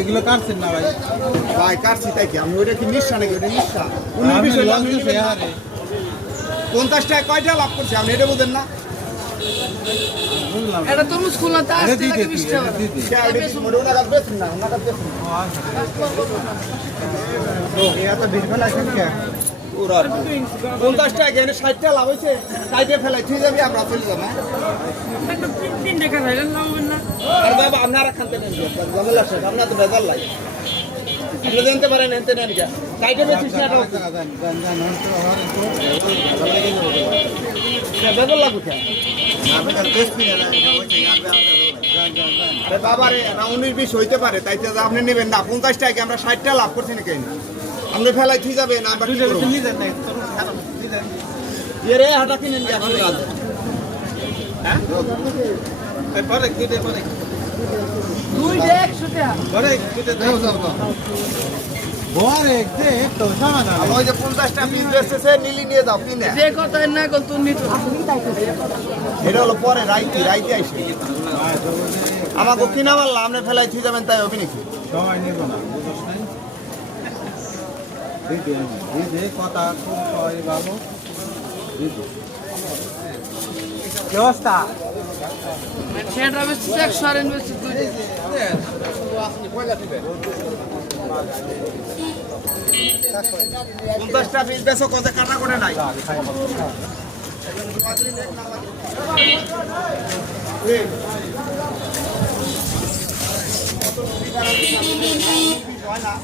এগুলো কাটছেন না ভাই? ভাই কাটছি তাই কি আমি ওইটা কি নিঃশ্বা নাকি? ওটা নিঃশ্বা 50 টাকা কয়টা লাভ করছি আপনি এটা বলেন না? এটা তরমুজ খুলনা তা আসতে লাগে 20 টাকা। এত বেশি ফেলাইছেন কে? 50 টাকা এনে 60 টাকা লাভ হয়েছে, 60 ফেলাই ঠিক যাবি আমরা চলে যাবো। একটা 3 টাকা রাখলেন লাভ হবে না? আর বাবা আপনারা খান থেকে ঝামেলা শেষ, আপনার তো বেজার লাগে। আপনি জানতে পারেন এনতে নেন কে 60 বেশি টাকা বেজার লাগবে কেন? বাবা রে না 19-20 হইতে পারে, তাইতে আপনি নেবেন না। 50 টাকা আমরা 60 টাকা লাভ করছি না কেন? আপনি ফেলাই ঠিক যাবে না? রে হাটা কিনেন কি এখন? হ্যাঁ পরে কিনে পরে 2 টাকা 100 টাকা। পরে কিনে দেও যাও তো বরে দেখ তো সামানা ওই যে 50 টাকা পিস বেচতেছে নিলি নিয়ে যাও কিনে। যে কথা না কোন তুমি নিতে এটা হলো পরে রাইতে আইসে আমাকে কিনা মারলাম আপনি ফেলাই ঠিক যাবেন, তাই হবে নাকি? সময় নিব না, বুঝছ নাই? দিদি কথা খুব কয় বাবু। দিদি কি অবস্থা? সেটা বেশি 100 আর বেশি 2 50 টাকা পিস বেচো, কত কাটা করে নাই? হয় না